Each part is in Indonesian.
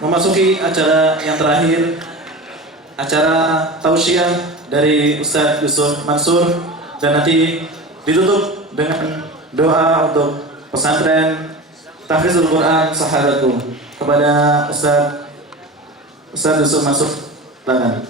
memasuki acara yang terakhir, acara tausiah dari Ustadz Yusuf Mansur, dan nanti ditutup dengan doa untuk pesantren Tahfizul Quran Sahadatku. Kepada Ustadz Yusuf Mansur, silakan.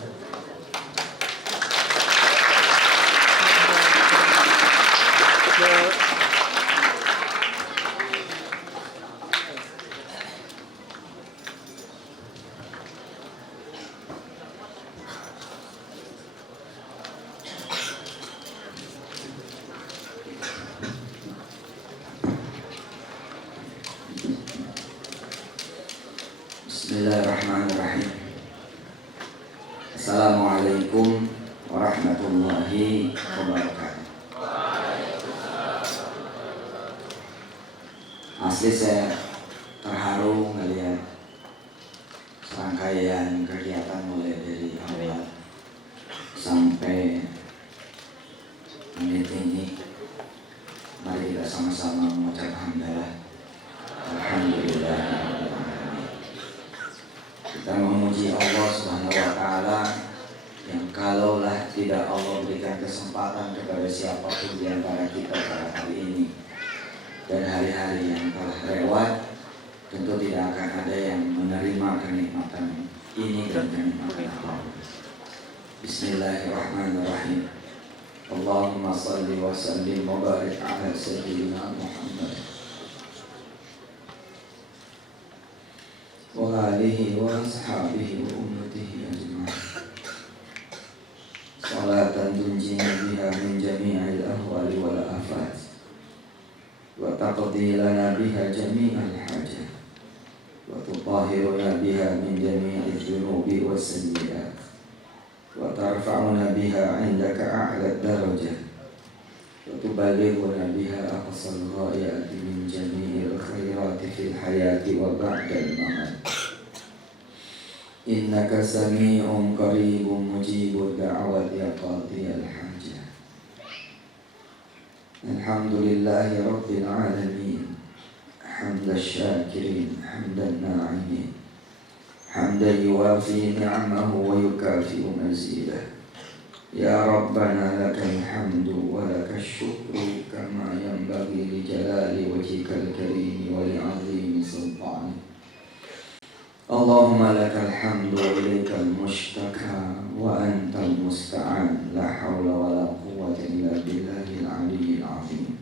Bismillahirrahmanirrahim. Assalamualaikum warahmatullahi wabarakatuh. Asli saya terharu melihat serangkaian kegiatan mulai dari awal sampai menit ini. Mari kita sama-sama mengucap hamdalah. Alhamdulillah. Kita memuji Allah Subhanahu wa Ta'ala yang kalaulah tidak Allah berikan kesempatan kepada siapapun di antara kita pada hari ini dan hari-hari yang telah lewat, tentu tidak akan ada yang menerima kenikmatan ini dan kenikmatan Allah. Bismillahirrahmanirrahim. Allahumma salli wa sallim wa barik ala sayyidina Muhammad wa alihi wa ashabihi wa ummatihi ajma'in. Salatan tunjina biha min jami'il ahwali wal afat wa taqdi lana biha jami'al hajat wa tutahhiruna biha min jami'il dhunubi was sayyi'at wa tarfa'una biha 'indaka a'la darajat wa tuballighuna biha aqsal ghayati min jami'il khairati fil hayati wa ba'dal mamat. Innaka sami'un qaribun mujibud da'wati ya qadiyal hajat. Alhamdulillahi rabbil alamin, hamdash syakirin, hamdan na'imin, hamdan yuwafi ni'amahu wa yukafi'u mazidah. Ya Rabbana lakal hamdu wa lakash syukru kama yanbaghi li jalali wajhikal karim wa li 'azimi sultanik. Allahumma lakal hamdu wa ilaikal mushtaka wa antal musta'an, la hawla wa la quwwata illa billahil aliyyil azim.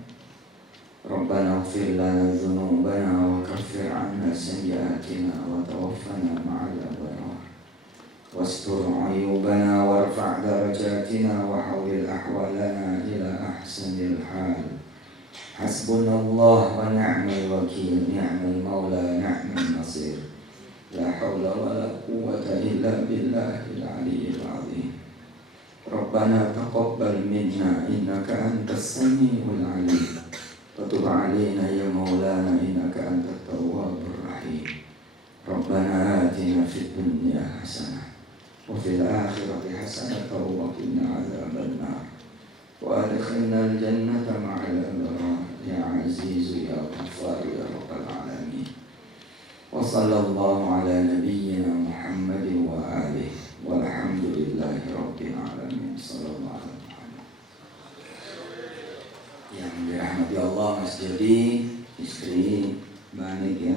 Rabbana ighfir lana dhunubana wa kaffir 'anna sayyi'atina wa tawaffana ma'al abrar. Wastur 'uyubana warfa' darajatina wa hawwil ahwalana ila ahsanil hal. Hasbunallah wa ni'mal wakil, ni'mal maula, ni'mal nasir. La hawla wa la quwwata illa billahil aliyyil azim. Rabbana taqabbal minna innaka antas samiul alim. Wa tub 'alaina ya maulana innaka antat tawwabur rahim. Rabbana atina fid dunya hasanah wa fil akhirati hasanah wa qina adzabannar. Wa adkhilnal jannata ma'al abrar ya aziz ya ghaffar ya rabbal alamin. Wa sallallahu ala nabiyyina Muhammadin wa alihi walhamdulillahi rabbil alamin. Sallallahu alaihi wasallam. Yang dirahmati Allah, Mas Jody, istri Banik ya,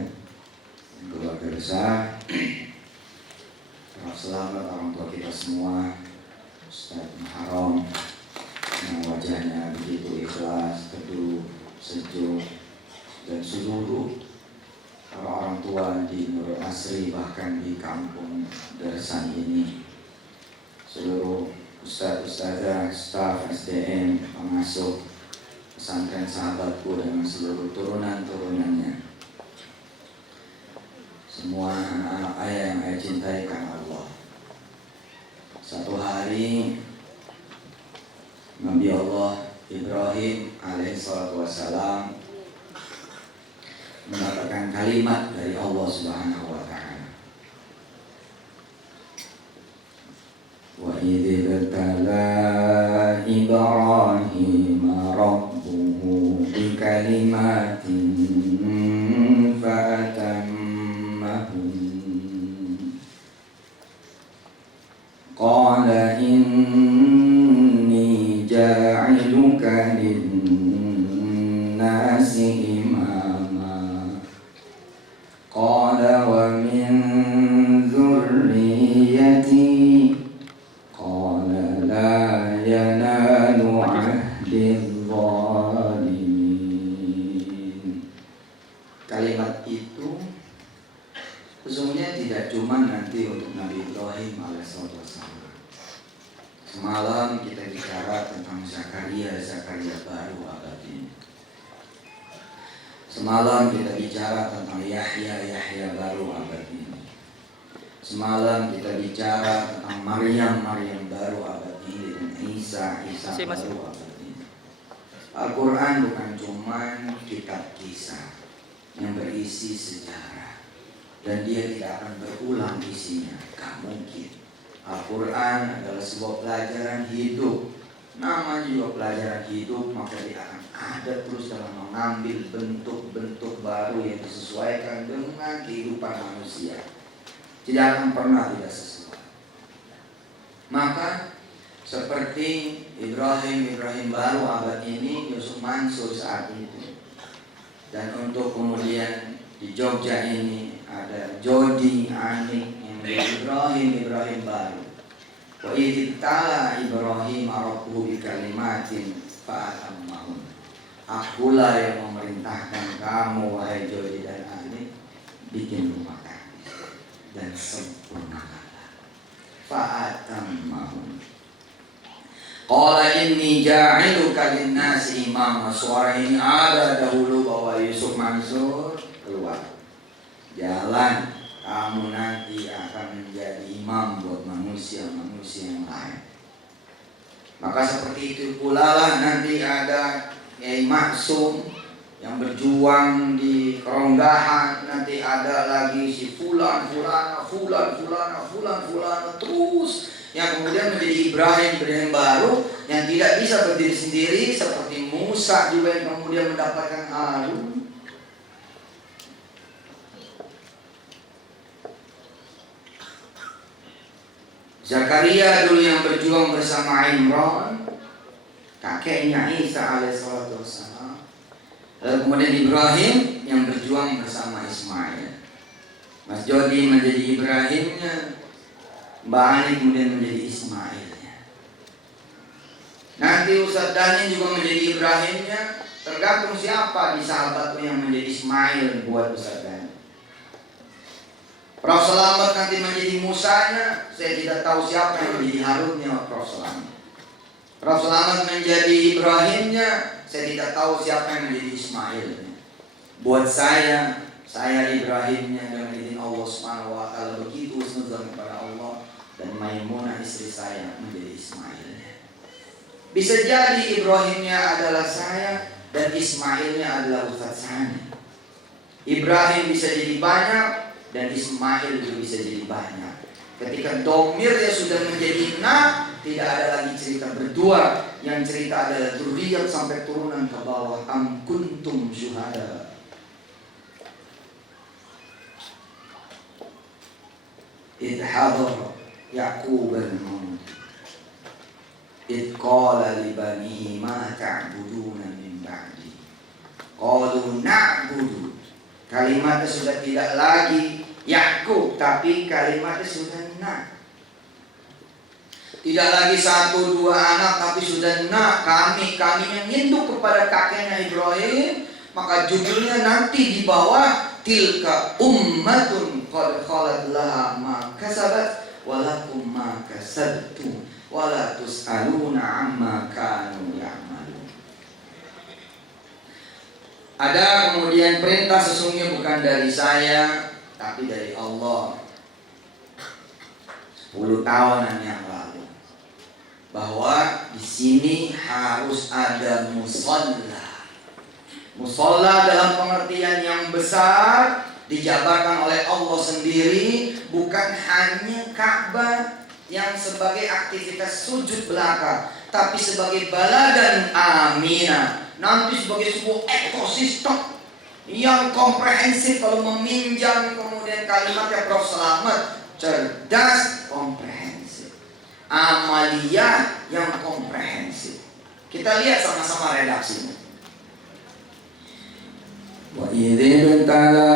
keluarga besar, selamat orang tua kita semua, Ustaz Muharram yang wajahnya begitu ikhlas, teduh, sejuk, dan seluruh orang tua di Nurul Asri, bahkan di kampung Darsan ini, seluruh ustaz-ustazah, staf SDM, pengasuh pesantren Sahabatku dan seluruh turunan-turunannya, semua anak-anak ayah yang ayah cintai karena Allah. Satu hari Nabi Allah Ibrahim alaihissalatu wassalam mendapatkan kalimat dari Allah Subhanahu wa Ta'ala. Wa idh ibtala Ibrahim rabbuhu bi kalimatin fa atammahun. sesungguhnya tidak cuma nanti untuk Nabi Ibrahim alaihissalam. Semalam kita bicara tentang Zakaria baru abad ini. Semalam kita bicara tentang Yahya baru abad ini. Semalam kita bicara tentang Maryam baru abad ini, dan Isa baru abad ini. Al-Quran bukan cuma kitab kisah yang berisi sejarah dan dia tidak akan berulang isinya, gak mungkin. Al-Quran adalah sebuah pelajaran hidup. Namanya juga pelajaran hidup, maka dia akan ada terus dalam mengambil bentuk-bentuk baru yang disesuaikan dengan kehidupan manusia. Tidak akan pernah tidak sesuai. Maka seperti Ibrahim baru abad ini, Yusuf Mansur saat itu. Dan untuk kemudian di Jogja ini ada Jodi Anik yang Ibrahim baru. Wa idhtala Ibrahim rabbuhu bi kalimatin fa'atammahun. Akulah yang memerintahkan kamu wahai Jodi dan Anik bikin rumah tangga dan sempurnakanlah. Fa'atammahun. Qala inni ja'iluka lin-nasi imama. Suara ini ada dahulu bahwa Yusuf Mansur keluar. Jalan, kamu nanti akan menjadi imam buat manusia-manusia yang lain. Maka seperti itu pula lah nanti ada Kiai Maksum yang berjuang di Keronggahan. Nanti ada lagi si fulan terus yang kemudian menjadi Ibrahim baru yang tidak bisa berdiri sendiri, seperti Musa juga yang kemudian mendapatkan Harun. Zakaria dulu yang berjuang bersama Imran, kakeknya Isa alaihissalam. Lalu kemudian Ibrahim yang berjuang bersama Ismail. Mas Jodi menjadi Ibrahimnya, Mbak Ani kemudian menjadi Ismailnya. Nanti Ustaz Dani juga menjadi Ibrahimnya. Tergantung siapa di sahabatku yang menjadi Ismail buat Ustaz Dani. Prof Selamat nanti menjadi Musanya. Saya tidak tahu siapa yang menjadi Harunnya Prof Selamat. Prof Selamat menjadi Ibrahimnya. Saya tidak tahu siapa yang menjadi Ismailnya. Buat saya Ibrahimnya dengan izin Allah Subhanahu wa taala, begitu husnuzan kepada Allah, dan Maimunah istri saya menjadi Ismailnya. Bisa jadi Ibrahimnya adalah saya dan Ismailnya adalah Ustaz Sani. Ibrahim bisa jadi banyak dan Ismail juga bisa jadi banyak. Ketika domirnya sudah menjadi nak, tidak ada lagi cerita berdua. Yang cerita adalah dzurriyyah sampai turunan ke bawah. Am kuntum syuhada idh hadara Ya'qub al-maut idh qala li banihi ma ta'buduna min ba'di qalu na'budu. Kalimatnya sudah tidak lagi Ya'qub, tapi kalimatnya sudah na. Tidak lagi 1, 2 anak, tapi sudah na. Kami yang induk kepada kakeknya Ibrahim. Maka judulnya nanti di bawah, tilka ummatun qad khalat laha ma kasabat walakum ma kasabtum wala tus'aluna amma kanu ya'malun. Ada kemudian perintah sesungguhnya bukan dari saya, tapi dari Allah. 10 tahunan yang lalu, bahwa di sini harus ada musalla. Musalla dalam pengertian yang besar dijabarkan oleh Allah sendiri, bukan hanya Ka'bah yang sebagai aktivitas sujud belaka, tapi sebagai baladan aminah, nanti sebagai sebuah ekosistem yang komprehensif. Kalau meminjam kemudian kalimatnya Prof Selamat, cerdas, komprehensif, amaliyah yang komprehensif. Kita lihat sama-sama redaksinya. Wa idh ibtala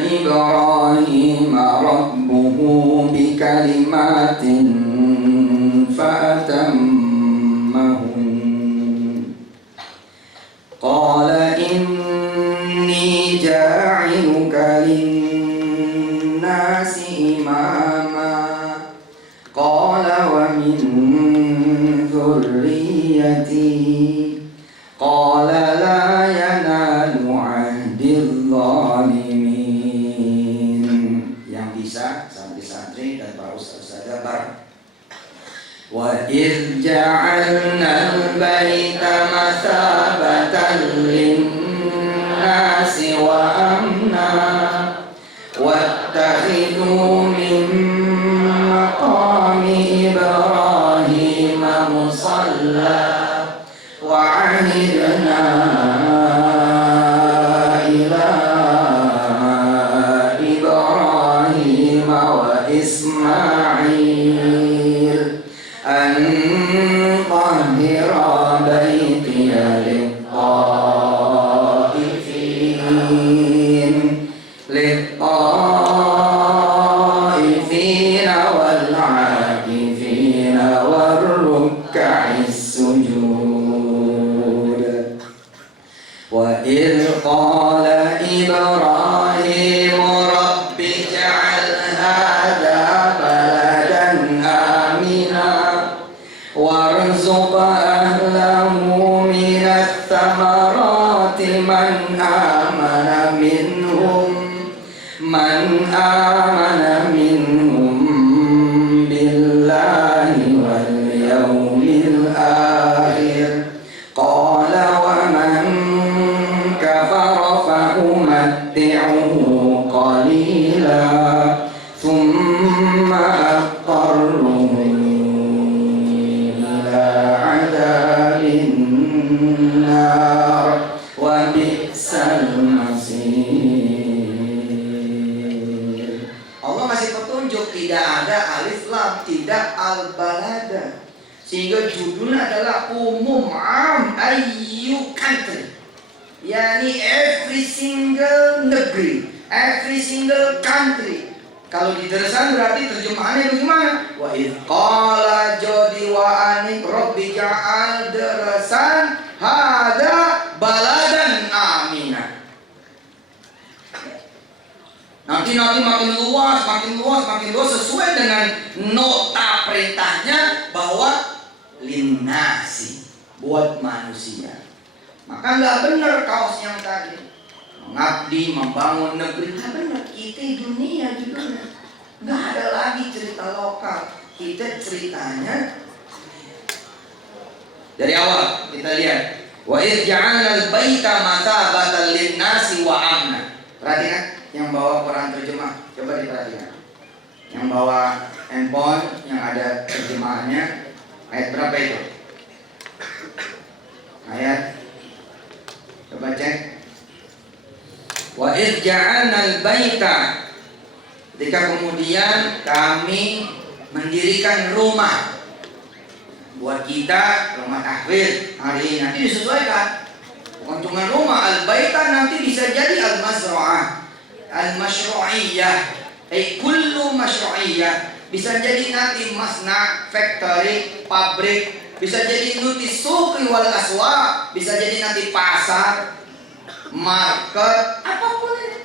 Ibrahim rabbuhu bi kalimatin fatammahun. Qala inni ja'iluka lin الناس إماما قال ومن ذريتي قال لا ينال عهد الظالمين. Yang bisa santri-santri dan para ustaz-ustazah bareng. وَإِذْ جَعَلْنَا الْبَيْتَ مَثَابَةً لِلنَّاسِ وَأَمْنًا وَاتَّخِذُوا مِن مَّقَامِ إِبْرَاهِيمَ مُصَلًّى وَعَهِدْنَا إِلَىٰ إِبْرَاهِيمَ وَإِسْمَاعِيلَ أن طهر بيتي للطائفين والعاكفين والركع السجود. وإذ قال إبراهيم رب اجعل هذا بلدا آمنا وارزق أهله من الثمرات من آمن منهم بالله واليوم الآخر قال ومن كفر فأمتعه قليلا ثم أضطره عذاب النار وبئس المصير. Allah masih petunjuk, tidak ada alif lam, tidak al-balada, sehingga judulnya adalah umum am ayyu country, yakni every single negeri, every single country. Kalau di derasan berarti terjemahannya bagaimana? Wa idh qala jodi wa anik rabbi ja'al derasan hada baladan amina. Nanti makin luas sesuai dengan nota perintahnya bahwa linnasi, buat manusia. Maka nggak benar kaos yang tadi mengabdi, membangun negeri. Nggak benar, kita dunia judulnya. Nggak ada lagi cerita lokal. Kita ceritanya dari awal. Kita lihat. Wa idh ja'alna al-baita mathabatan lin-nasi wa amna. Perhatikan yang bawa Quran terjemah, coba diperhatikan. Yang bawa handphone yang ada terjemahannya, ayat berapa itu? Ayat, coba cek. Wa idh ja'alna al-baita, ketika kemudian kami mendirikan rumah buat kita, rumah tahfidz hari ini. Nanti disesuaikan, bukan cuma rumah, al-baita nanti bisa jadi al-mazra'ah, al-masyru'iyah, kullu masyru'iyah. Bisa jadi nanti masna, factory, pabrik. Bisa jadi nuti suqi wal aswa. Bisa jadi nanti pasar, market, apapun itu.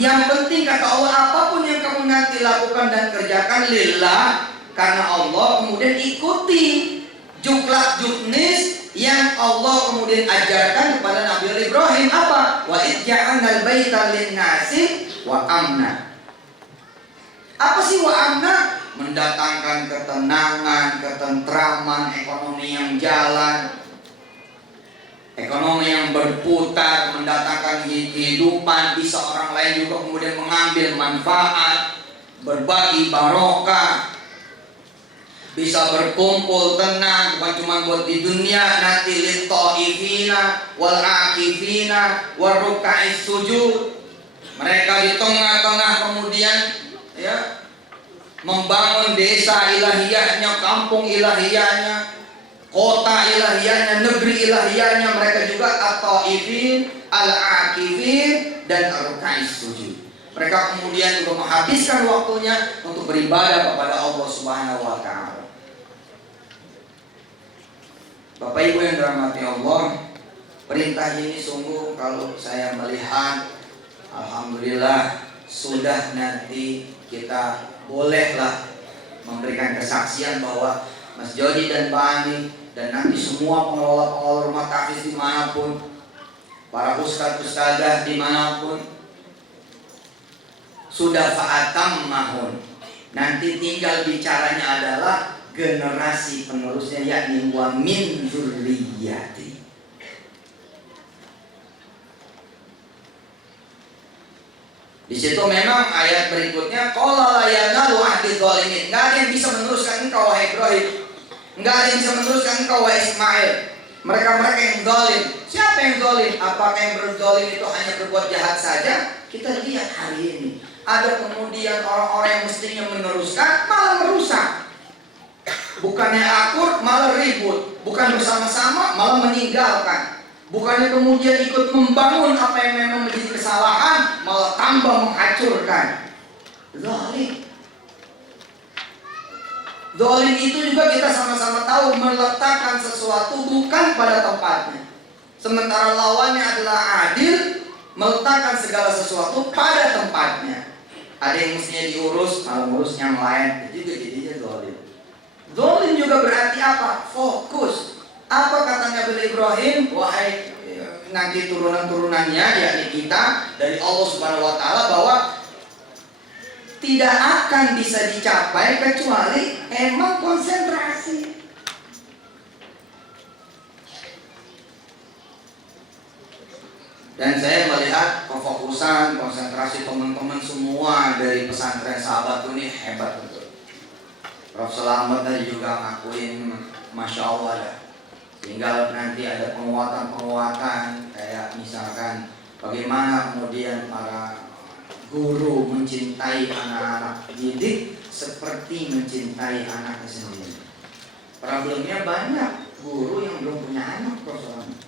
Yang penting kata Allah, apapun yang kamu nanti lakukan dan kerjakan lillah, karena Allah, kemudian ikuti juklak juknis yang Allah kemudian ajarkan kepada Nabi Ibrahim. Apa? Wa idh ja'alna al-baita lin-nasi wa amna. Apa sih wa amna? Mendatangkan ketenangan, ketentraman, ekonomi yang jalan, ekonomi yang berputar, mendatangkan kehidupan, bisa orang lain juga kemudian mengambil manfaat, berbagi barokah, bisa berkumpul tenang, bukan cuma buat di dunia, nanti lit-ta'ifina wal akifina wal ruka'is sujud. Mereka di tengah-tengah kemudian ya membangun desa ilahiyahnya, kampung ilahiyahnya, kota ilahiyahnya, negeri ilahiyahnya. Mereka juga at-ta'ifin, al-akifin, dan ar-ruka'is sujud. Mereka kemudian juga menghabiskan waktunya untuk beribadah kepada Allah Subhanahu wa ta'ala. Bapak Ibu yang dirahmati Allah, perintah ini sungguh kalau saya melihat Alhamdulillah sudah nanti kita bolehlah memberikan kesaksian bahwa Mas Jody dan Pak Ani dan nanti semua pengelola rumah tahfiz dimanapun, para ustadz-ustadzah dimanapun, sudah fa'atam mahun. Nanti tinggal bicaranya adalah generasi penerusnya, yakni wa min dzurriyyati. Di situ memang ayat berikutnya qala la yanalu ahdi dzalimin. Enggak ada yang bisa meneruskan engkau wahai Ibrahim. Enggak ada yang bisa meneruskan engkau wahai Ismail. Mereka-mereka yang zalim. Siapa yang zalim? Apakah yang berzalim itu hanya berbuat jahat saja? Kita lihat hari ini. Ada kemudian orang-orang yang mestinya meneruskan malah merusak. Bukannya akur malah ribut. Bukan bersama-sama malah meninggalkan. Bukannya kemudian ikut membangun apa yang memang menjadi kesalahan, malah tambah menghancurkan. Zalim. Zalim itu juga kita sama-sama tahu meletakkan sesuatu bukan pada tempatnya. Sementara lawannya adalah adil, meletakkan segala sesuatu pada tempatnya. Ada yang mestinya diurus, malah ngurus yang lain. Itu juga jadinya zalim. Zalim juga berarti apa? Fokus. Apa kata Nabi Ibrahim? Wahai nanti turunan-turunannya, yakni kita dari Allah Subhanahu wa taala, bahwa tidak akan bisa dicapai kecuali emang konsentrasi. Dan saya melihat kefokusan, konsentrasi teman-teman semua dari pesantren Sahabat ini hebat betul. Prof. Selamat tadi juga ngakuin Masya Allah ya. Tinggal nanti ada penguatan-penguatan, kayak misalkan bagaimana kemudian para guru mencintai anak-anak didik seperti mencintai anaknya sendiri. Problemnya banyak guru yang belum punya anak persoalannya.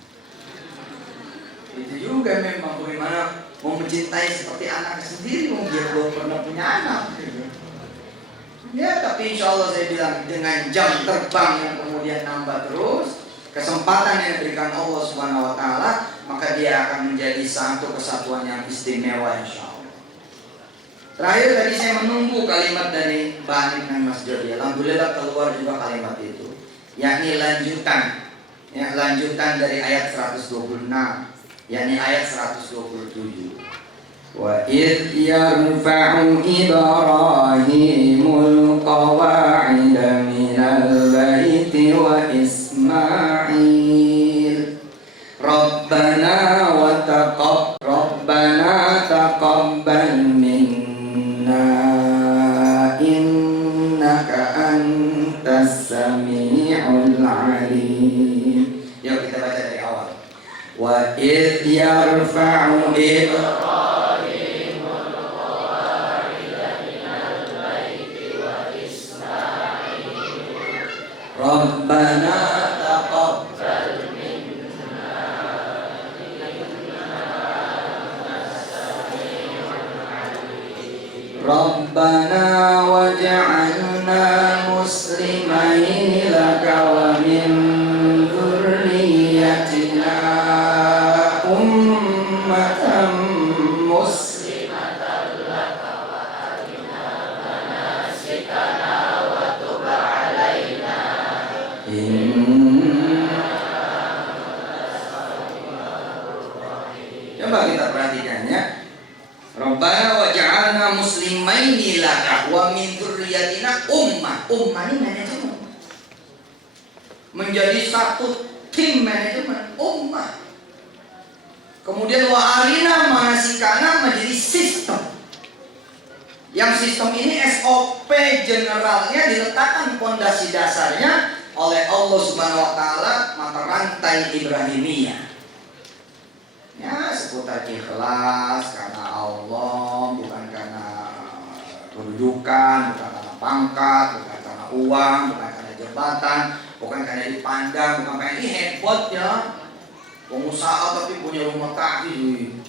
Itu juga memang bagaimana mau mencintai seperti anaknya sendiri, mau dia belum pernah punya anak. Ya, tapi insya Allah saya bilang dengan jam terbang yang kemudian nambah terus, kesempatan yang diberikan Allah Subhanahu wa taala, maka dia akan menjadi satu kesatuan yang istimewa insya Allah. Terakhir tadi saya menunggu kalimat dari Mbak Hanif dan Mas Jody. Alhamdulillah keluar juga kalimat itu, yakni lanjutan. Ya, lanjutan dari ayat 126, yakni ayat 127. Wa id yarfa'u Ibrahimul qawa'ida minal baiti wa Ismail Rabbana taqabbal minna innaka antas sami'ul alim. Yuk kita baca dari awal. Wa id yarfa'u Rabbana taqabbal minna Rabbana waj'alna muslimaini laka wa min dzurriyyatina ummatan muslimatan laka wa arina manasikana wa tub 'alaina. Coba kita perhatikannya. Rabbana waj'alna muslimaini laka wa min dzurriyyatina ummah. Ummah ini manajemen. Menjadi satu tim manajemen ummah. Kemudian wa arina manasikana menjadi sistem. Yang sistem ini SOP generalnya diletakkan fondasi dasarnya oleh Allah Subhanahu wa taala, mata rantai Ibrahimiyah. Ya, seputar ikhlas karena Allah, bukan karena kedudukan, bukan karena pangkat, bukan karena uang, bukan karena jabatan, bukan karena dipandang, bukan karena ini hebat ya. Pengusaha tapi punya rumah tahfiz.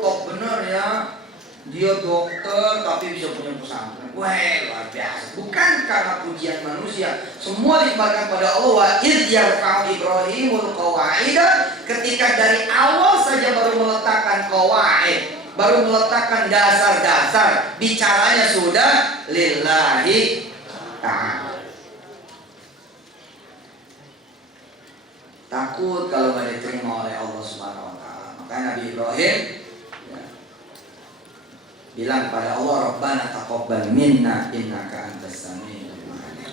Top bener ya. Dia dokter tapi bisa punya pesantren. Wah, luar biasa. Bukan karena pujian manusia. Semua dikembalikan pada Allah. Wa idh yarfa'u Ibrahimul qawa'ida ketika dari awal saja baru meletakkan qawaid, baru meletakkan dasar-dasar, bicaranya sudah lillahi ta'ala. Takut kalau nggak diterima oleh Allah Subhanahu wa taala. Maka Nabi Ibrahim ya, bilang pada Allah, Rabbana taqabbal minna innaka antas samiul alim.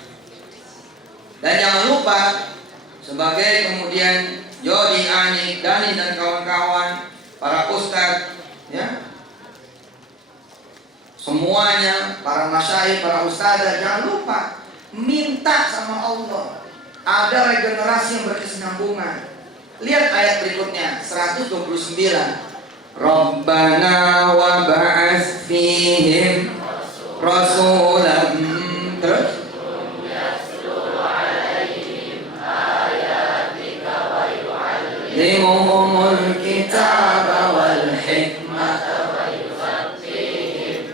Dan jangan lupa, sebagai kemudian Jody, Ani, Dani dan kawan-kawan, para ustadz, ya, semuanya, para masyayikh, para ustadzah, jangan lupa minta sama Allah ada regenerasi yang berkesinambungan. Lihat ayat berikutnya 129. Rabbana wa ba'ats fihim rasulan, terus limuhumul kitaba wal hikmata wa yuzakkihim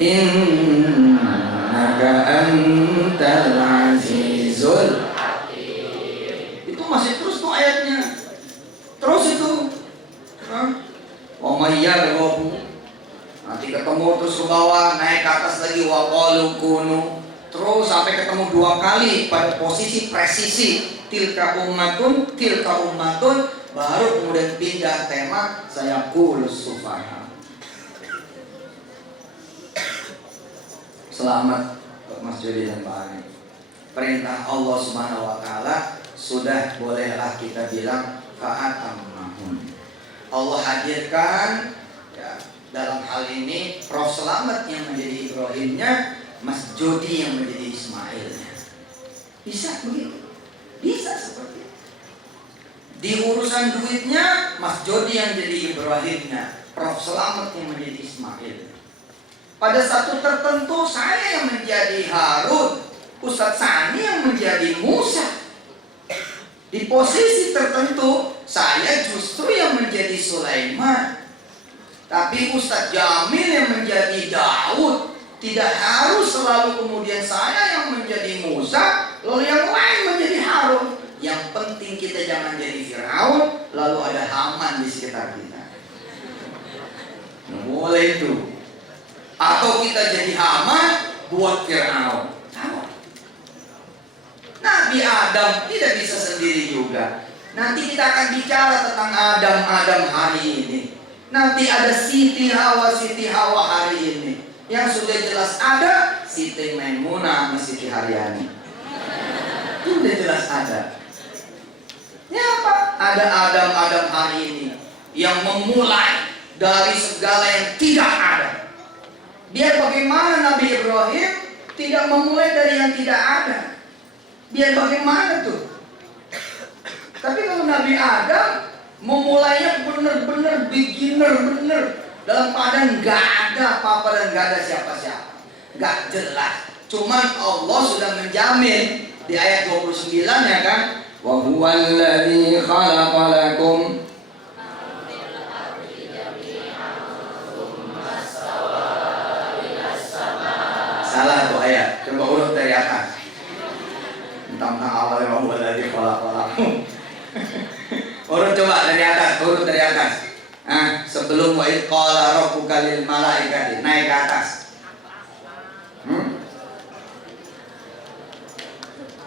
innaka antal azizul hakim. Itu masih terus tuh ayatnya. Terus itu wa may yarghabu, nanti ketemu terus ke bawah, naik ke atas lagi wa qalu kunu, terus sampai ketemu 2 kali pada posisi presisi tilka ummatun, baru kemudian pindah tema saya kulus sufaha. Selamat Mas Jody dan Pak Ani. Perintah Allah Subhanahu wa taala sudah, bolehlah kita bilang fa'atamahun. Allah hadirkan ya, dalam hal ini Prof Selamat yang menjadi Ibrahimnya, Mas Jody yang menjadi Ismailnya. Bisa begitu? Bisa seperti itu. Di urusan duitnya Mas Jody yang jadi Ibrahimnya, Prof Selamat yang menjadi Ismail. Pada satu tertentu saya yang menjadi Harun, Ustadz Sani yang menjadi Musa. Di posisi tertentu saya justru yang menjadi Sulaiman. Tapi Ustadz Jamil yang menjadi Daud. Tidak harus selalu kemudian saya yang menjadi Musa, lalu yang lain menjadi Harun. Yang penting kita jangan jadi Firaun, lalu ada Haman di sekitar kita. Nggak boleh itu. Atau kita jadi Haman buat Firaun. Nabi Adam tidak bisa sendiri juga. Nanti kita akan bicara tentang Adam hari ini. Nanti ada Siti Hawa hari ini. Yang sudah jelas ada Siti Maimunah sama Siti Haryani. Itu udah jelas ada. Ya apa? Ada Adam hari ini yang memulai dari segala yang tidak ada. Biar bagaimana Nabi Ibrahim tidak memulai dari yang tidak ada. Biar bagaimana tuh? Tapi kalau Nabi Adam memulainya benar-benar beginner, benar dalam keadaan nggak ada apa-apa dan nggak ada siapa-siapa, nggak jelas. Cuman Allah sudah menjamin di ayat 29 ya kan? Wa huwal ladzi khalaqa lakum salah tuh ayat, coba urut dari atas. Tentang awalnya wa huwal ladzi khalaqa lakum. Urut coba dari atas, urut dari atas. Sebelum wa id qala rabbuka lil malaikati, naik ke atas.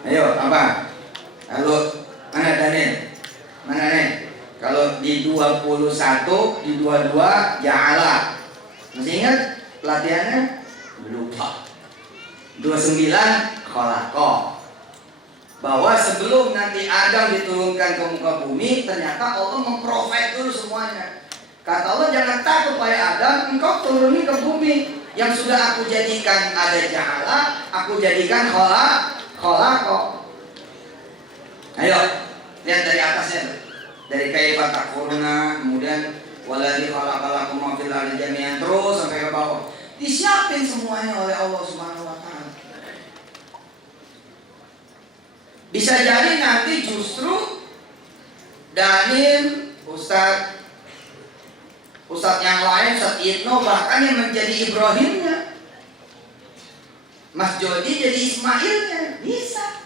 Ayo, apa? Lalu mana Daniel? Mana nih? Kalau di 21, di 22 ja'ala. Masih ingat pelatihannya? Lupa. 29 khalaqa. Bahwa sebelum nanti Adam diturunkan ke muka bumi, ternyata Allah memprovide dulu semuanya. Kata Allah, jangan takut wahai Adam, engkau turuni ke bumi. Yang sudah aku jadikan ada ja'ala, aku jadikan khalaqa. Ayo, lihat dari atasnya. Dari kaifa takfuruna, kemudian waladzi khalaqalakum ma fil ardi jami'an, terus sampai ke bawah. Disiapin semuanya oleh Allah Subhanahu wa taala. Bisa jadi nanti justru Daniel, Ustadz yang lain, Ustadz Ibnu bahkan yang menjadi Ibrahimnya, Mas Jody jadi Ismailnya, bisa.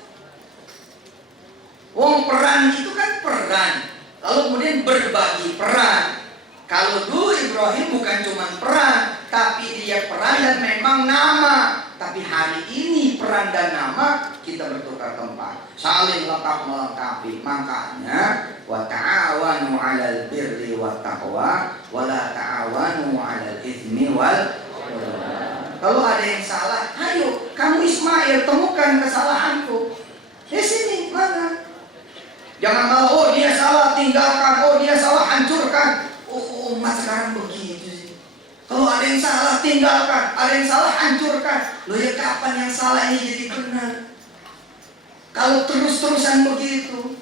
Wong peran itu kan peran. Lalu kemudian berbagi peran. Kalau dulu Ibrahim bukan cuma peran, tapi dia peran dan memang nama. Tapi hari ini peran dan nama kita bertukar tempat, saling melengkapi. Makanya wa ta'awanu 'alal birri wat taqwa wa la ta'awanu 'alal itsmi wal udwan. Kalau ada yang salah, ayo kamu Ismail temukan kesalahanku. Di sini mana? Jangan malah oh dia salah tinggalkan, oh dia salah hancurkan. Oh umat sekarang begitu sih. Kalau ada yang salah tinggalkan, ada yang salah hancurkan. Loh ya kapan yang salah ini jadi benar? Kalau terus-terusan begitu,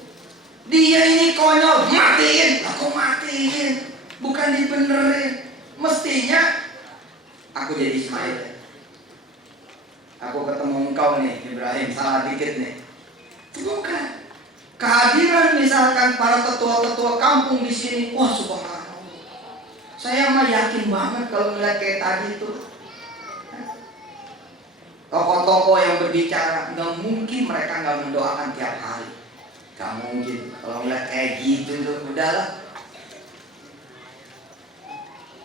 dia ini konyol, matiin. Aku matiin, bukan dibenerin. Mestinya aku jadi Ismail. Aku ketemu engkau nih Ibrahim, salah dikit nih. Bukan. Kehadiran misalkan para tetua-tetua kampung di sini, wah subhanallah. Saya mah yakin banget kalau melihat kayak tadi itu. Tokoh-tokoh yang berbicara, nggak mungkin mereka nggak mendoakan tiap hari. Nggak mungkin. Kalau melihat kayak gitu tuh, udahlah.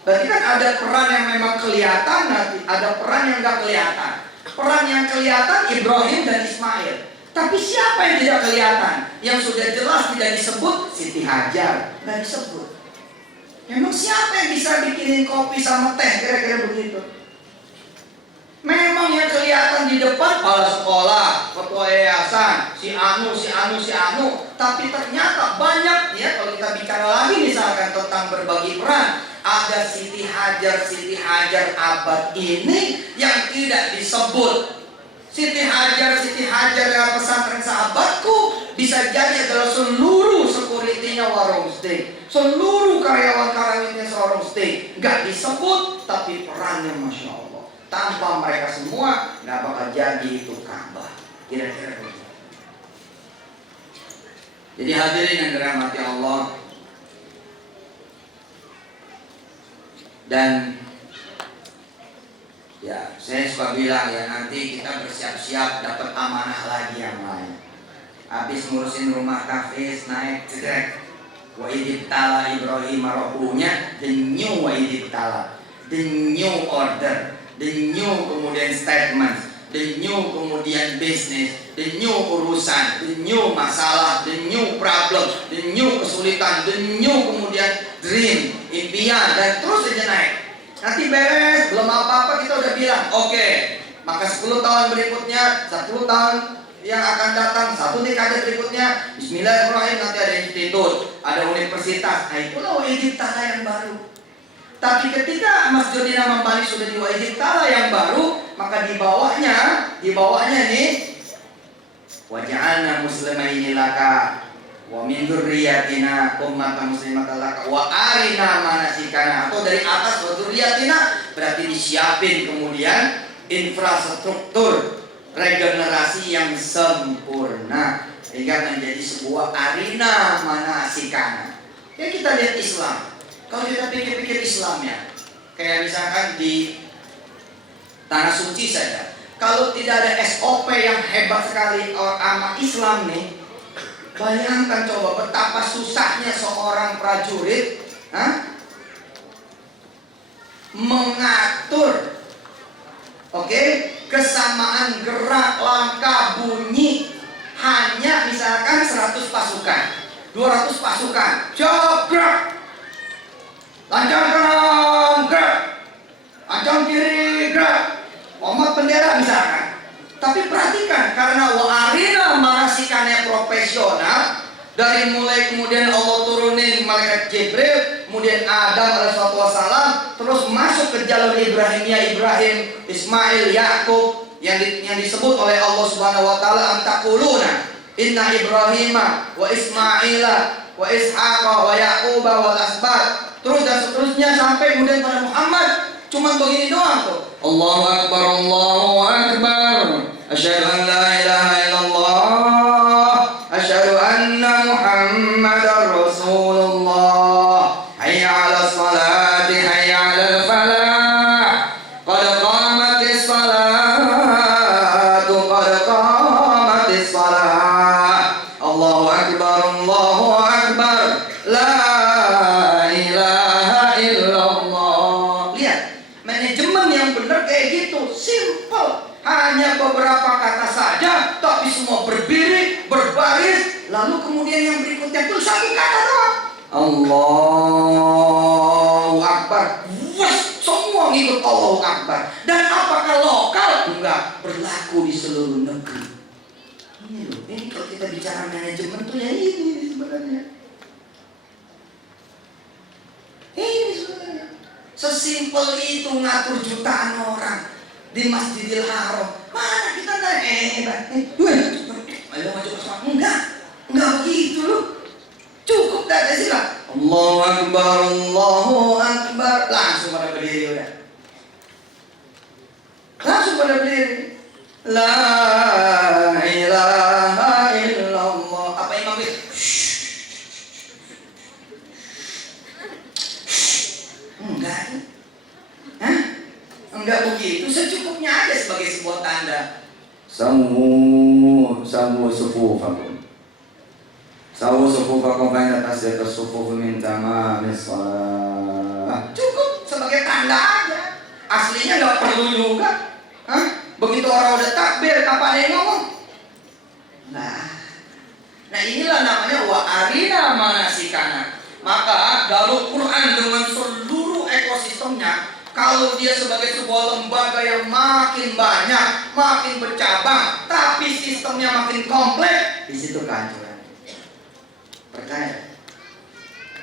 Berarti kan ada peran yang memang kelihatan, ada peran yang nggak kelihatan. Peran yang kelihatan Ibrahim dan Ismail. Tapi siapa yang tidak kelihatan? Yang sudah jelas tidak disebut Siti Hajar, nggak disebut. Memang siapa yang bisa bikinin kopi sama teh kira-kira begitu? Memang yang kelihatan di depan kepala sekolah, ketua yayasan, si anu. Tapi ternyata banyak ya kalau kita bicara lagi misalkan tentang berbagi peran, ada Siti Hajar abad ini yang tidak disebut. Siti Hajar yang pesantren sahabatku bisa jadi adalah seluruh security-nya warung steak, seluruh karyawan-karyawannya warung steak, nggak disebut, tapi perannya masya Allah. Tanpa mereka semua nggak bakal jadi itu Ka'bah. Kira-kira begitu. Jadi hadirin yang dirahmati Allah, dan ya, saya suka bilang ya nanti kita bersiap-siap dapat amanah lagi yang lain. Habis ngurusin rumah tahfiz naik jedrek. Wa idibtala Ibrahim rabbunya, the new wa idibtala, the new order, the new kemudian statement, the new kemudian bisnis, the new urusan, the new masalah, the new problem, the new kesulitan, the new kemudian dream, impian, dan terus aja naik. Nanti beres, belum apa-apa kita udah bilang, oke, maka 10 tahun berikutnya, 10 tahun yang akan datang, 1 dekade berikutnya, bismillahirrahmanirrahim, nanti ada institut, ada universitas. Nah itulah wajib tanah yang baru. Tapi ketika Mas Jodina Mambali sudah di wajib tanah yang baru, maka di bawahnya nih, waj'alna muslimaini laka wa min dzurriyyatina ummatan muslimatan laka wa arina manasikana. Atau dari atas wa dzurriyyatina berarti disiapin kemudian infrastruktur regenerasi yang sempurna sehingga menjadi sebuah arina manasikana. Ya kita lihat Islam. Kalau kita pikir-pikir Islam ya, kayak misalkan di Tanah Suci saja, kalau tidak ada SOP yang hebat sekali sama Islam nih, bayangkan coba betapa susahnya seorang prajurit mengatur kesamaan gerak, langkah, bunyi. Hanya misalkan 100 pasukan, 200 pasukan, gerak, lancang kanan, gerak, lancang kiri, gerak, omat bendera misalkan. Tapi perhatikan, karena wa'arina manasikannya profesional, dari mulai kemudian Allah turunin malaikat Jibril, kemudian Adam alaihissalam, terus masuk ke jalur Ibrahimnya, Ibrahim, Ismail, Yakub, yang disebut oleh Allah Subhanahu wa taala antaquluna inna Ibrahima wa Ismaila wa Ishaqa wa Yaquba wal asbat, terus dan seterusnya sampai kemudian pada Muhammad. Cuma begini doang tuh. Allahu Akbar, Allahu Akbar. Asyhadu an la ilaha illallah. Asyhadu anna Muhammadar Rasulullah. Hayya 'alas salati, hayya 'alal falah. Qad qamatis salatu, qad qamatis salah. Allahu Akbar, Allahu Akbar. Manajemen yang benar kayak gitu, simple. Hanya beberapa kata saja, tapi semua berdiri, berbaris. Lalu kemudian yang berikutnya itu satu kata doang. Allahu Akbar. Wes, semua ngikut Allahu Akbar. Dan apakah lokal? Enggak, berlaku di seluruh negeri. Ini loh, ini kalau kita bicara manajemen tuh ya ini sebenarnya. Ini sebenarnya. Sesimpel itu ngatur jutaan orang di Masjidil Haram. Mana kita nggak ayo maju ke sana. Enggak begitu loh. Cukup dari sila. Allahu Akbar, Allahu Akbar. Langsung pada berdiri udah. Langsung pada berdiri. La ilaha illallah. Apa imam itu? Enggak. Hah? Enggak begitu. Secukupnya aja sebagai sebuah tanda. Samu sufufakum. Sawu sufufakum baina tasyatus sufuf min tamamis shalah. Cukup sebagai tanda aja. Aslinya enggak perlu juga. Hah? Begitu orang udah takbir, apa ada yang ngomong? Nah inilah namanya wa arina manasikana. Maka Darul Quran dengan seluruh ekosistemnya, kalau dia sebagai sebuah lembaga yang makin banyak, makin bercabang, tapi sistemnya makin kompleks, di situ kehancuran. Percaya?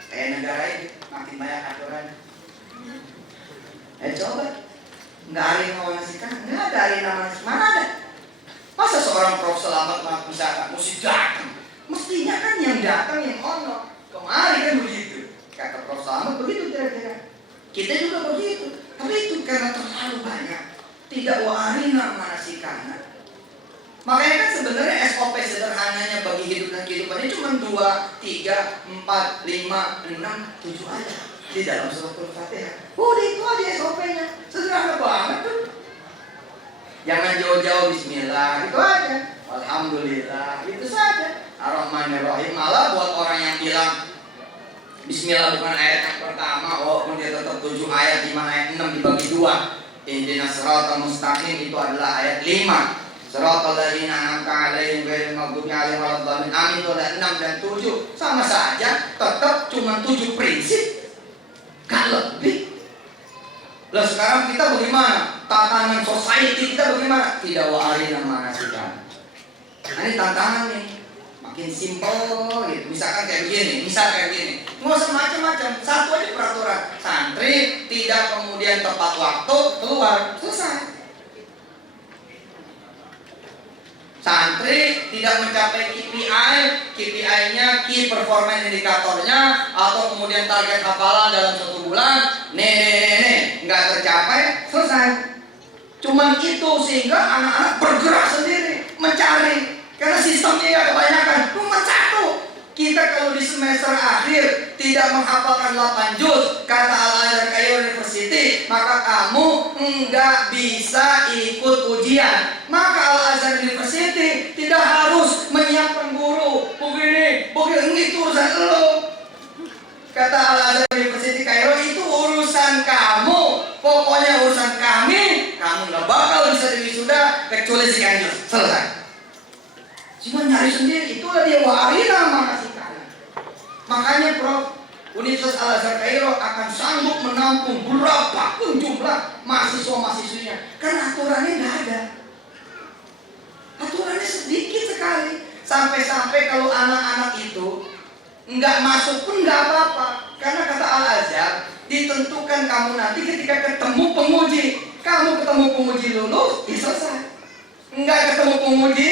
Kayak negara ini makin banyak aturan. Coba, nggak ada yang mengasihkan, nggak ada yang namanya mana ada? Masa seorang Prof Selamat bisa mesti datang? Mestinya kan yang datang yang honor. Kemarin kan begitu, kata Prof Selamat begitu kira-kira. Kita juga begitu, tapi itu karena terlalu banyak, tidak warina manasikana. Makanya kan sebenarnya SOP sederhananya bagi hidup dan kehidupan ini cuma 2, 3, 4, 5, 6, 7 aja di dalam surat Al-Fatihah. Udah itu aja SOP-nya, sederhana banget tuh. Jangan jauh-jauh bismillah, itu aja. Alhamdulillah, itu saja. Ar-Rahmanir-Rahim. Malah buat orang yang bilang bismillah bukan ayat yang pertama, walaupun dia tetap 7 ayat, di mana ayat 6 dibagi 2. Ihdinas siratal mustaqim itu adalah ayat 5. Siratal ladzina an'amta 'alaihim ghairil maghdubi 'alaihim waladdallin. Amin itu ada 6 dan 7. Sama saja, tetap cuma 7 prinsip. Gak lebih. Lah sekarang kita bagaimana? Tatanan society kita bagaimana? Tidak wa'arina manasika. Nah ini tantangan nih. Makin simpel gitu. Misalkan kayak begini, nggak usah macam-macam, satu aja peraturan. Santri tidak kemudian tepat waktu keluar, selesai. Santri tidak mencapai KPI-nya, Key Performance Indikatornya, atau kemudian target hafalan dalam 1 bulan, nggak tercapai, selesai. Cuman itu sehingga anak-anak bergerak sendiri, mencari. Karena sistemnya ya kebanyakan, cuma satu. Kita kalau di semester akhir tidak menghafalkan 8 juz, kata Al-Azhar Cairo University, maka kamu enggak bisa ikut ujian. Maka Al-Azhar University tidak harus menyiapkan guru. Begini, itu urusan lo. Kata Al-Azhar University Cairo, itu urusan kamu. Pokoknya urusan kami, kamu nggak bakal bisa diwisuda kecuali sekian juz. Selesai. Cuma nyari sendiri, itulah dia wa'arina manasikana. Makanya Prof, Universitas Al-Azhar Cairo akan sanggup menampung berapapun jumlah mahasiswa-mahasiswinya. Karena aturannya nggak ada. Aturannya sedikit sekali. Sampai-sampai kalau anak-anak itu nggak masuk pun nggak apa-apa. Karena kata Al-Azhar, ditentukan kamu nanti ketika ketemu penguji. Kamu ketemu penguji lulus, ya selesai. Nggak ketemu penguji,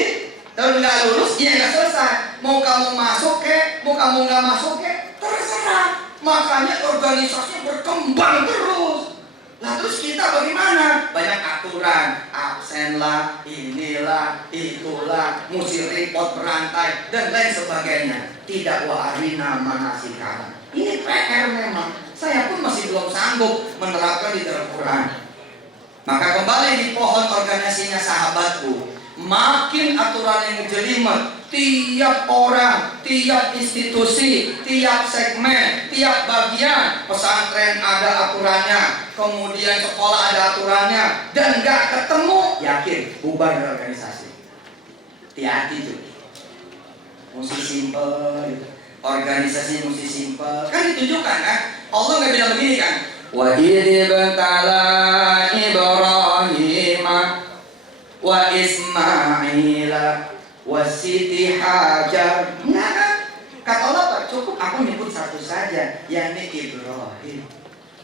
dan nggak lulus, ya nggak selesai. Mau kamu masuk mau kamu nggak masuk terserah. Makanya organisasi berkembang terus. Nah terus kita bagaimana? Banyak aturan, absen lah, inilah, itulah, mesti report berantai dan lain sebagainya. Tidak wa'arina manasikana. Ini PR memang. Saya pun masih belum sanggup menerapkan di dalam Quran. Maka kembali di pohon organisasinya sahabatku. Makin aturan yang ngejelimet, tiap orang, tiap institusi, tiap segmen, tiap bagian pesantren ada aturannya, kemudian sekolah ada aturannya, dan nggak ketemu, yakin bubar organisasi. Hati-hati tuh. Mesti simple, organisasi mesti simple. Kan ditunjukkan kan? Allah nggak bilang begini kan? Wa idh bantala Ibrahim wa Ismaila wa Siti Hajar. Enggak kan? Kata Allah apa? Cukup aku nyebut satu saja, yakni Ibrahim.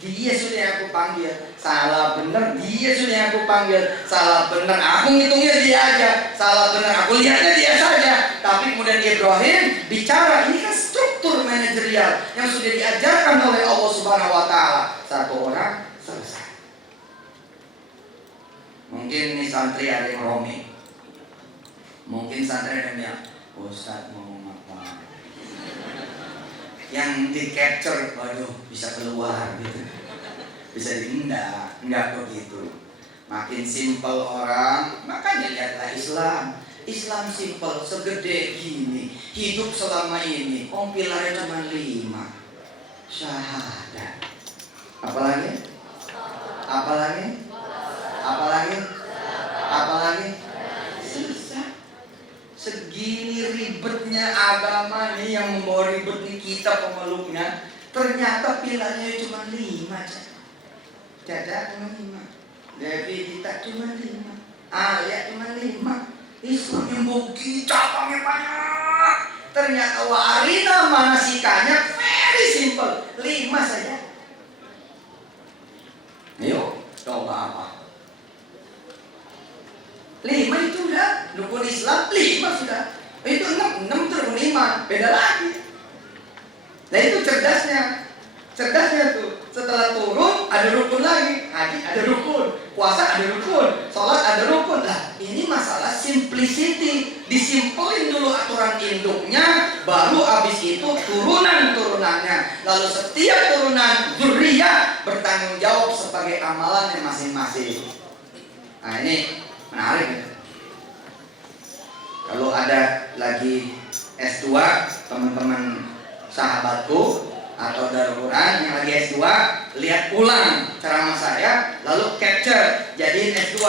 Dia sudah yang aku panggil. Salah benar, dia sudah yang aku panggil. Salah benar, aku ngitungnya dia aja. Salah benar, aku lihatnya dia saja. Tapi kemudian Ibrahim bicara, ini kan struktur manajerial yang sudah diajarkan oleh Allah Subhanahu wa taala. Satu orang selesai. Mungkin ini santri ada yang romi. Mungkin santri ada yang Ustaz mau apa? Yang di capture, waduh bisa keluar gitu. Bisa enggak begitu. Makin simpel orang, makanya lihatlah Islam. Islam simpel, segede gini, hidup selama ini, pilarnya cuma 5. Syahadat. Apalagi? Apalagi? Apalagi? Apalagi? Selesai. Segini ribetnya agama nih, yang membawa ribet nih kita pemeluknya. Ternyata pilarnya cuma 5 aja. Cacat cuma 5. Devi kita cuma 5. Ayat cuma 5. Islam yang begitu cabangnya banyak. Ternyata warina manasikanya very simple, 5 saja. Ayo, coba apa? 5 itu udah, rukun Islam 5 sudah. Itu 6 itu rukun iman, beda lagi. Nah itu cerdasnya. Cerdasnya tuh. Setelah turun ada rukun lagi, haji ada rukun, puasa ada rukun, sholat ada rukun. Lah ini masalah simplicity. Disimpulin dulu aturan induknya, baru abis itu turunan-turunannya. Lalu setiap turunan zuriyah bertanggung jawab sebagai amalannya masing-masing. Nah ini menarik ya. Kalau ada lagi S2 teman-teman sahabatku atau Darul Quran yang lagi S2, lihat ulang ceramah saya, lalu capture, jadiin S2.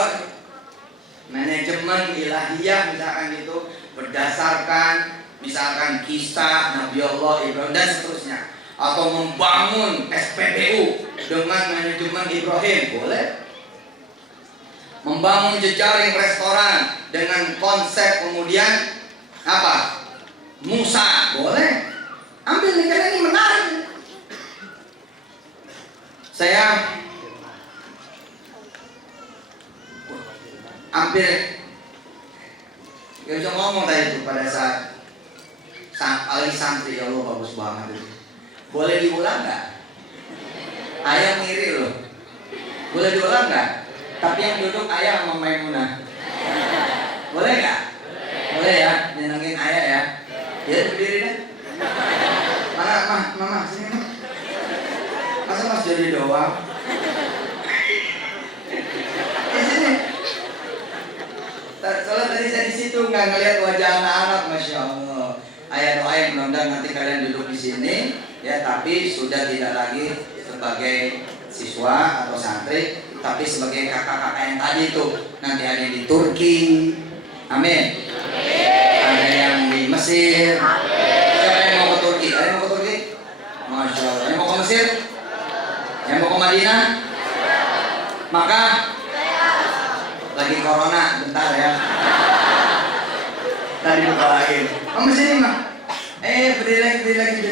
Manajemen ilahiyah misalkan gitu, berdasarkan misalkan kisah Nabi Allah Ibrahim dan seterusnya. Atau membangun SPBU dengan manajemen Ibrahim, boleh. Membangun jejaring restoran dengan konsep kemudian apa? Musa, boleh. Ambil nih, karena ini menarik. Saya hampir gak bisa ngomong tadi itu pada saat lagi santri. Ya Allah, bagus banget itu. Boleh diulang nggak? Ayah ngiri loh. Boleh diulang nggak? Tapi yang duduk ayah sama Maimunah. Boleh nggak? Boleh ya, nyenengin ayah ya. Ya berdiri deh. Mana mama sini mah. Masa mas jadi doang? Di sini. Soalnya tadi saya di situ nggak ngelihat wajah anak-anak, masya Allah. Ayah doain mudah-mudahan nanti kalian duduk di sini ya, tapi sudah tidak lagi sebagai siswa atau santri, tapi sebagai kakak-kakak yang tadi itu. Nanti ada yang di Turki, amin. Ada yang di Mesir. Siapa yang mau ke Turki? Ada yang mau ke Turki? Masya Allah. Yang mau ke Mesir? Yang mau ke Madinah? Maka lagi corona, bentar ya. Tadi buka lagi. Kamu sini mah. Berdiri lagi.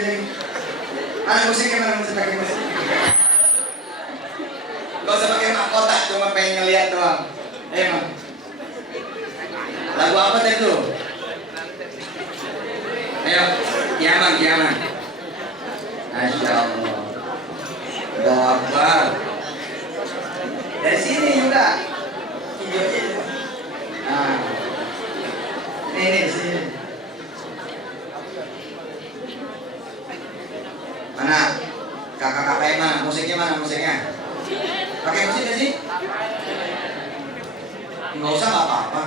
Mana musiknya, mana musik pakai musik? Gak usah pakai mahkota, cuma pengen ngeliat doang. Mah. Lagu apa tadi tuh? Ayo, kiaman. Masya Allah. Doabar. Dari sini juga. Videonya. Nah. Ini sini. Mana? Kakak-kakak yang mana? Musiknya mana musiknya? Pakai musik gak sih? Nggak usah, nggak apa-apa.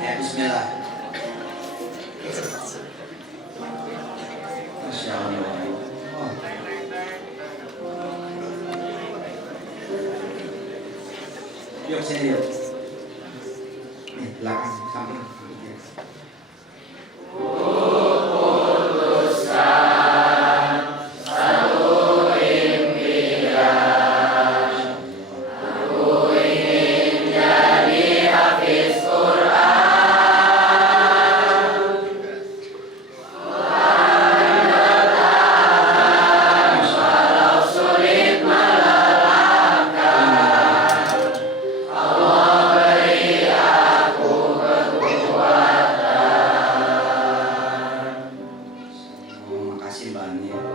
Ya bismillah. Yuk sini yuk. Belakang samping. Makasih banyak.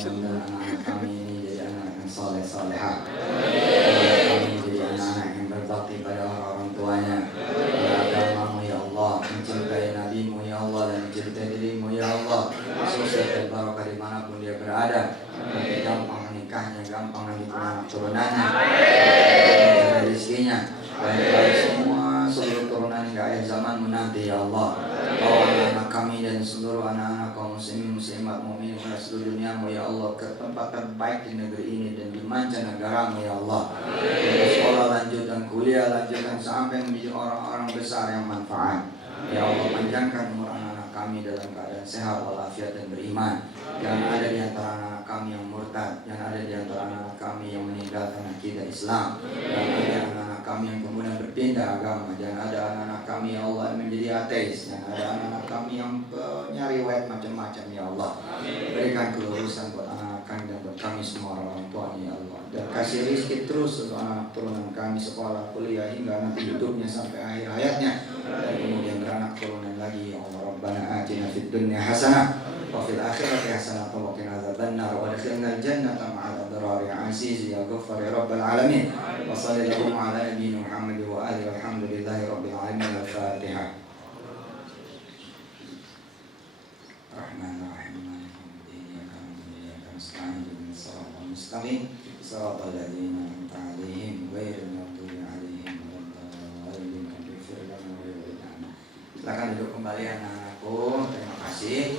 anak-anak kami ini jadi anak yang soleh solehah. Kami jadi anak-anak yang berbakti pada orang tuanya. Pada agamamu ya Allah, mencintai nabimu ya Allah, dan mencintai diri Adam. Berarti gampang nikahnya, gampang nanti punya turunannya, jaga rezekinya. Baik-baik semua seluruh turunan hingga akhir zaman menanti ya Allah. Bawa anak-anak kami dan seluruh anak-anak kaum muslimin muslimat mukminin seluruh dunia ya Allah ke tempat terbaik di negeri ini dan di mancanegara ya Allah. Sekolah lanjutkan, kuliah lanjutkan sampai menjadi orang-orang besar yang manfaat. Ya Allah, panjangkan umur anak-anak kami dalam keadaan sehat walafiat dan beriman. Jangan ada di antara anak kami yang murtad, jangan ada di antara anak kami yang meninggalkan akidah Islam, jangan ada anak-anak kami yang kemudian berpindah agama, jangan ada anak-anak kami ya Allah yang menjadi ateis, jangan ada anak-anak kami yang nyari riwayat macam-macam ya Allah. Berikan kelurusan buat anak kami dan buat kami semua orang tua ya Allah. Dan kasih rezeki terus untuk anak turunan kami sekolah, kuliah hingga nanti hidupnya sampai akhir hayatnya. Dan kemudian beranak turunan lagi ya Allah. Rabbana atina fid dunya hasanah wa fil akhirati hasanah wa qina adzabannar wa adkhilna al-jannata ma'al abrari aziz ya ghaffar ya rabbal alamin. Wa sallallahu ala nabiyyina Muhammad wa alihi walhamdulillahi rabbil alamin. Al-Fatihah. Rahmanir Rahim. Mustaqim siratal ladzina an'amta 'alaihim ghairil maghdubi 'alaihim waladdallin. Silakan duduk kembali anak-anakku. Terima kasih.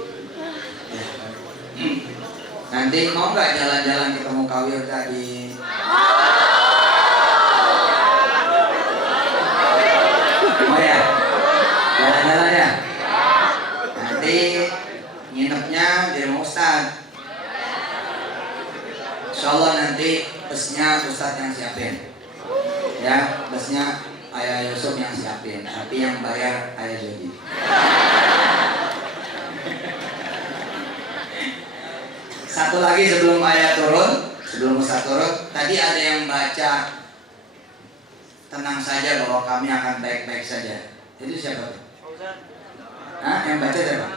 Nanti mau nggak jalan-jalan ketemu Kawir tadi? Mau ya? Jalan-jalan ya? Nanti nginepnya di rumah Ustadz. Insyaallah nanti busnya Ustadz yang siapin. Ya, busnya Ayah Yusuf yang siapin, tapi yang bayar Ayah Jody. Satu lagi sebelum Ayah turun, sebelum Ustadz turun, tadi ada yang baca tenang saja bahwa kami akan baik-baik saja. Itu siapa tuh? Hah? Yang baca siapa?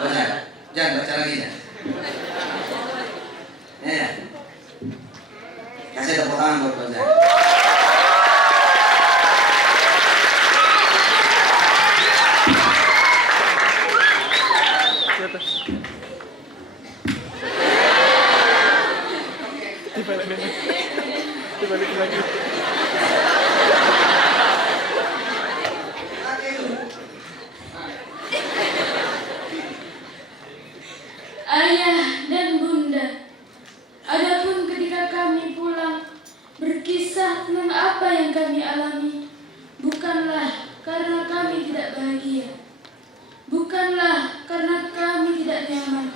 Ustadz. Jangan baca lagi ya. Ya. Kasih tepuk tangan buat Ustadz. Dibalik lagi. Ayah dan bunda, adapun ketika kami pulang berkisah tentang apa yang kami alami, bukanlah karena kami tidak bahagia, bukanlah karena kami tidak nyaman.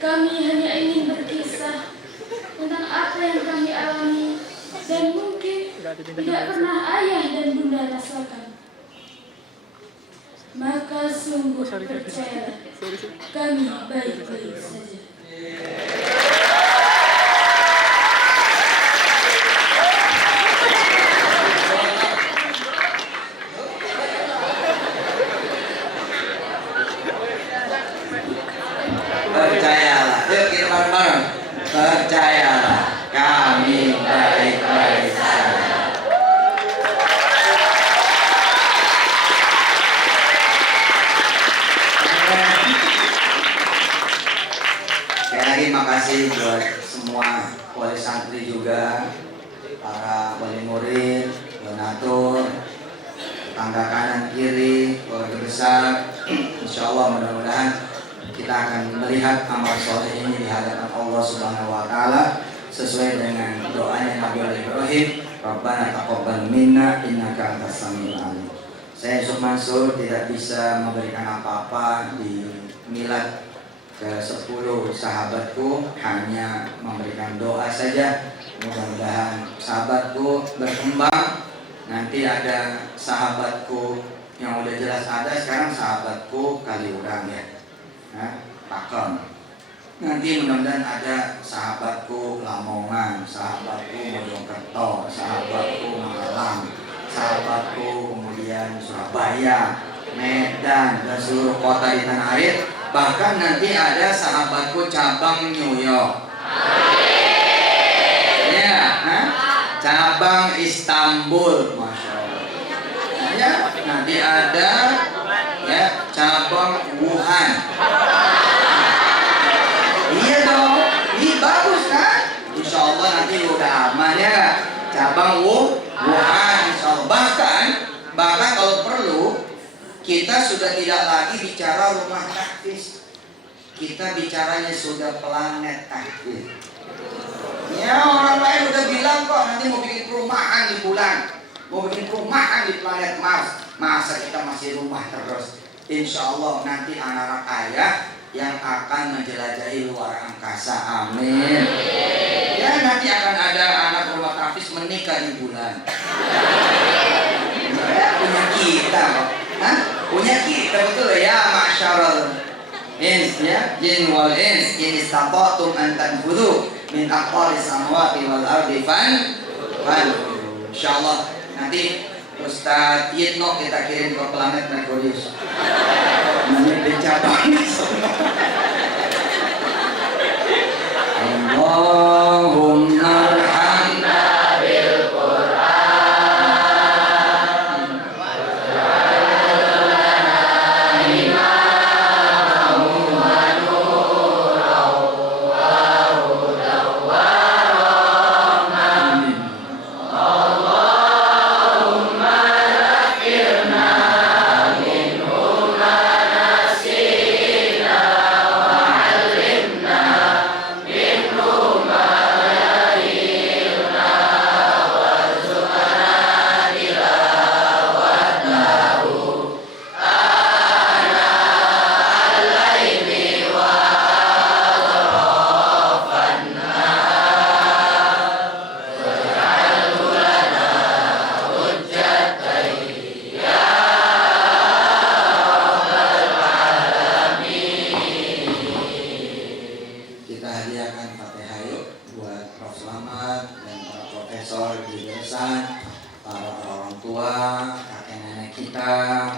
Kami hanya ingin berkisah tentang apa yang kami alami dan mungkin tidak pernah ayah dan bunda rasakan. Maka sungguh percayalah, kami baik-baik saja. Percayalah, yuk kita bareng-bareng. Percayalah, kami baik-baik saja. Sekali lagi makasih buat semua wali santri juga, para wali murid, donatur, tetangga kanan kiri, keluarga besar. Insya Allah mudah-mudahan kita akan melihat amal soleh ini di hadapan Allah Subhanahu wa taala sesuai dengan doanya Nabi Ibrahim, Rabbana taqabbal minna innaka antas samiul alim. Saya Yusuf Mansur tidak bisa memberikan apa-apa di milad ke-10 sahabatku, hanya memberikan doa saja. Mudah-mudahan sahabatku berkembang. Nanti ada sahabatku yang udah jelas ada, sekarang sahabatku kali urang ya. Pakon. Nanti mudah-mudahan ada sahabatku Lamongan, sahabatku Mojokerto, sahabatku Malang, sahabatku kemudian Surabaya, Medan, dan seluruh kota di tanah air. Bahkan nanti ada sahabatku cabang New York. Ya, cabang Istanbul, masya Allah. Ya, nanti ada ya cabang Wuhan. Iya dong. Kita sudah tidak lagi bicara rumah tahfiz. Kita bicaranya sudah planet tahfiz. Ya, orang lain udah bilang kok nanti mau bikin perumahan di bulan, mau bikin perumahan di planet Mars. Masa kita masih rumah terus? Insya Allah nanti anak-anak kaya yang akan menjelajahi luar angkasa. Amin. Ya, nanti akan ada anak rumah tahfiz menikah di bulan. Punya kita kok. Hah? Punya kita betul ya, masyaallah. Ins ya, jin wal ins in istata'tum an tanfudhu min aqtaris samawati wal ardi fan. Insyaallah nanti Ustaz Yitno kita kirim ke planet Merkurius. Nanti cabang. Allahumma arhamna bil Qur'an waj'al lana imaman wa nuran wa hudan wa rahmah. Allahumma dhakkirna minhu ma nasina wa 'allimna minhu ma jahilna warzuqna tilawatahu ana al-laili wa atrafan nahar waj'alhu lana hujjatan ya rabbal alamin. Kita hadiahkan Fatihah yuk buat Prof. Slamet dan para profesor di jurusan, para orang tua, kakek nenek kita,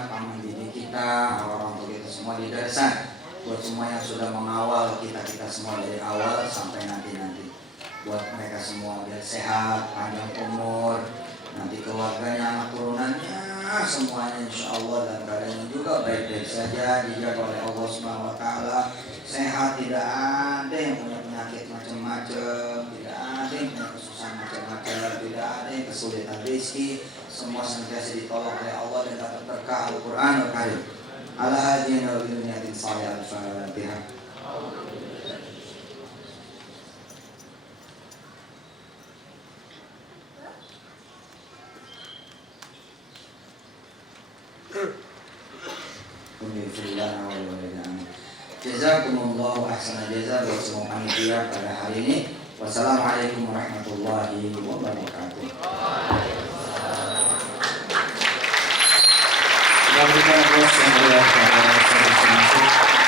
paman bibi kita, orang tua kita semua di jurusan. Buat semua yang sudah mengawal kita semua dari awal sampai nanti. Buat mereka semua biar sehat, panjang umur, nanti keluarganya, anak turunannya, semuanya insya Allah dan keadaannya juga baik-baik saja, dijaga oleh Allah Subhanahu wa Ta'ala. Sehat, tidak ada yang punya penyakit macam-macam, tidak ada yang punya kesusahan macam-macam, tidak ada yang kesulitan rezeki, semua senantiasa ditolong oleh Allah dan dapat berkah Al-Quranul Karim. Al-Hadiyin wa biniyatin salih al-Fatihah. Jazakumullahu ahsana jazaa buat semua panitia pada hari ini. Wassalamualaikum warahmatullahi wabarakatuh. Kita berikan aplaus yang meriah kepada Ustaz Yusuf Mansur.